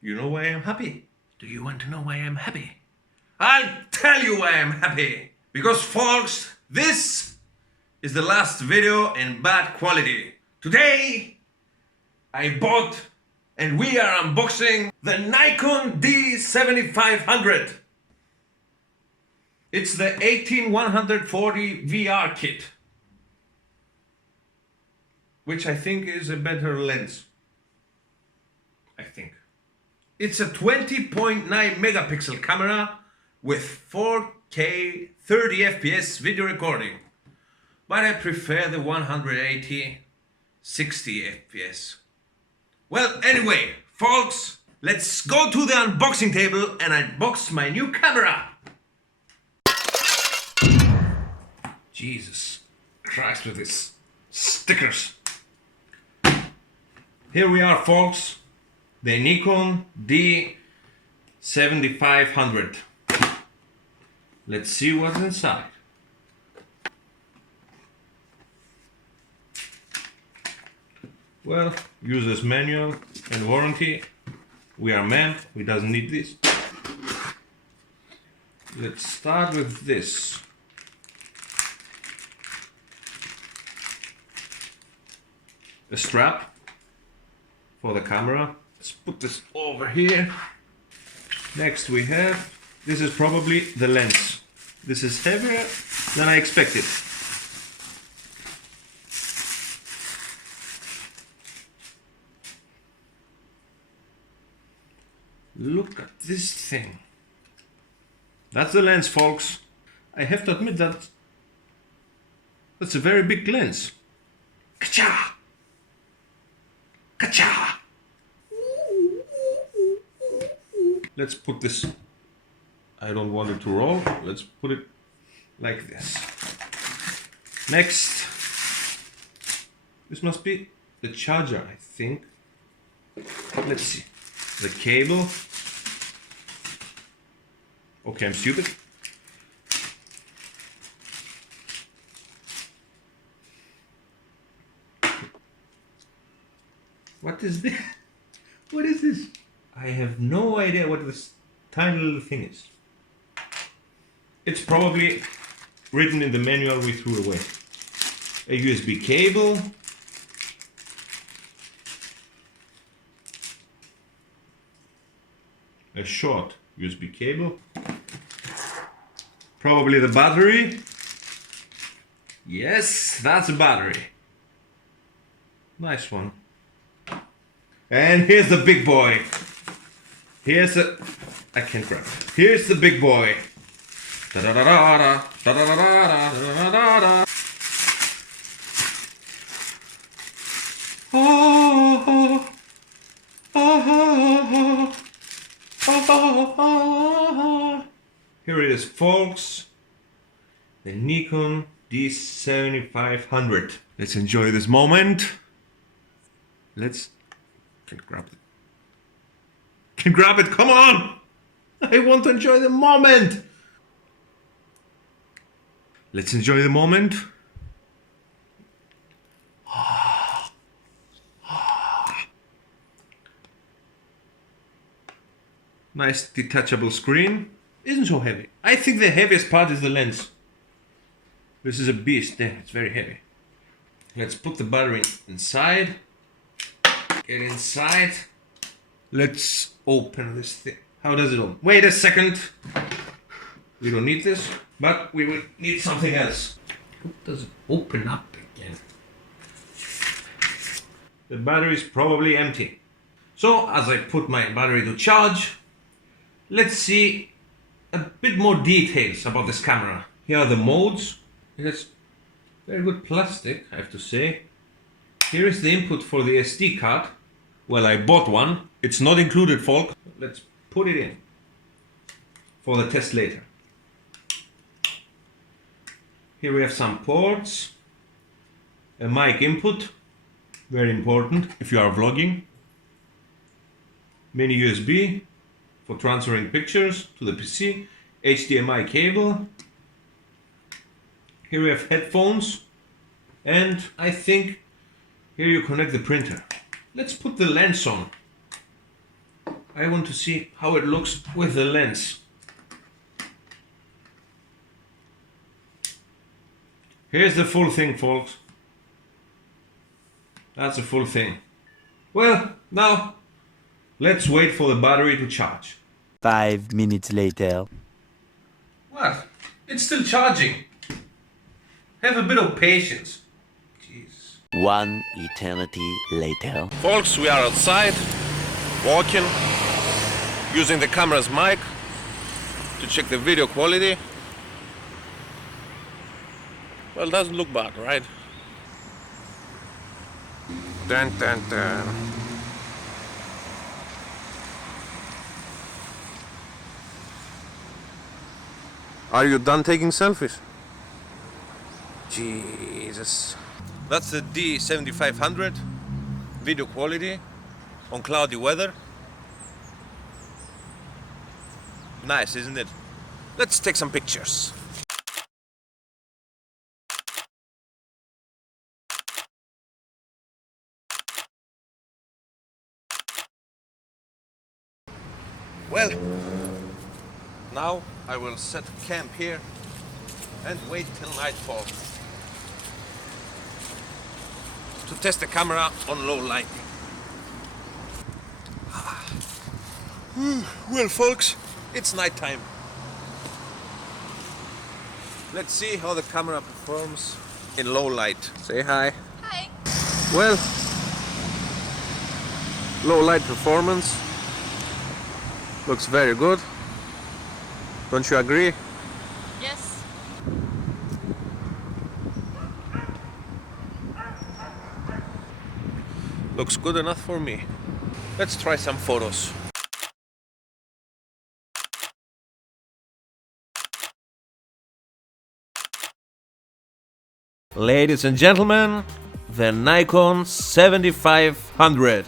You know why I'm happy? Do you want to know why I'm happy? I'll tell you why I'm happy. Because folks, this is the last video in bad quality. Today, I bought and we are unboxing the Nikon D7500. It's the 18140 VR kit, which I think is a better lens. I think. It's a 20.9 megapixel camera with 4K 30 FPS video recording. But I prefer the 180 60 FPS. Well, anyway, folks, let's go to the unboxing table and unbox my new camera. Jesus Christ with these stickers. Here we are, folks. The Nikon D7500. Let's see what's inside. Well, user's manual and warranty. We are man, we doesn't need this. Let's start with this. A strap for the camera. Let's put this over here. Next we have, this is probably the lens. This is heavier than I expected. Look at this thing. That's the lens, folks. I have to admit that that's a very big lens. Ka-cha! Ka-cha! Let's put this, I don't want it to roll, let's put it like this. Next, this must be the charger, I think. Let's see, the cable. Okay, I'm stupid. What is this? What is this? I have no idea what this tiny little thing is. It's probably written in the manual we threw away. A USB cable. A short USB cable. Probably the battery. Yes, that's a battery. Nice one. And here's the big boy. Here's a... I can't grab it. Here's the big boy. Da-da-da-da-da, da-da-da-da-da, da-da-da-da. Oh, oh, oh, oh. Here it is, folks. The Nikon D7500. Let's enjoy this moment. Let's... Can't grab it. Can grab it, come on! I want to enjoy the moment! Let's enjoy the moment. Nice detachable screen. Isn't so heavy. I think the heaviest part is the lens. This is a beast, it's very heavy. Let's put the battery inside. Get inside. Let's open this thing. How does it open? Wait a second. We don't need this, but we will need something else. How does it open up again? The battery is probably empty. So as I put my battery to charge, let's see a bit more details about this camera. Here are the modes. It has very good plastic, I have to say. Here is the input for the SD card. Well, I bought one. It's not included, folks. Let's put it in for the test later. Here we have some ports. A mic input, very important if you are vlogging. Mini USB for transferring pictures to the PC. HDMI cable. Here we have headphones. And I think Here you connect the printer. Let's put the lens on. I want to see how it looks with the lens. Here's the full thing, folks. That's the full thing. Well, now let's wait for the battery to charge. 5 minutes later. What? It's still charging. Have a bit of patience. Jesus. 1 eternity later. Folks, we are outside, walking, using the camera's mic to check the video quality. Well, it doesn't look bad, right? Dun, dun, dun. Are you done taking selfies? Jesus. That's the D7500 video quality on cloudy weather. Nice, isn't it? Let's take some pictures. Well, now I will set camp here and wait till nightfall to test the camera on low lighting. Well, folks, it's nighttime. Let's see how the camera performs in low light. Say hi. Hi. Well, low light performance looks very good. Don't you agree? Yes. Looks good enough for me. Let's try some photos. Ladies and gentlemen, the Nikon 7500.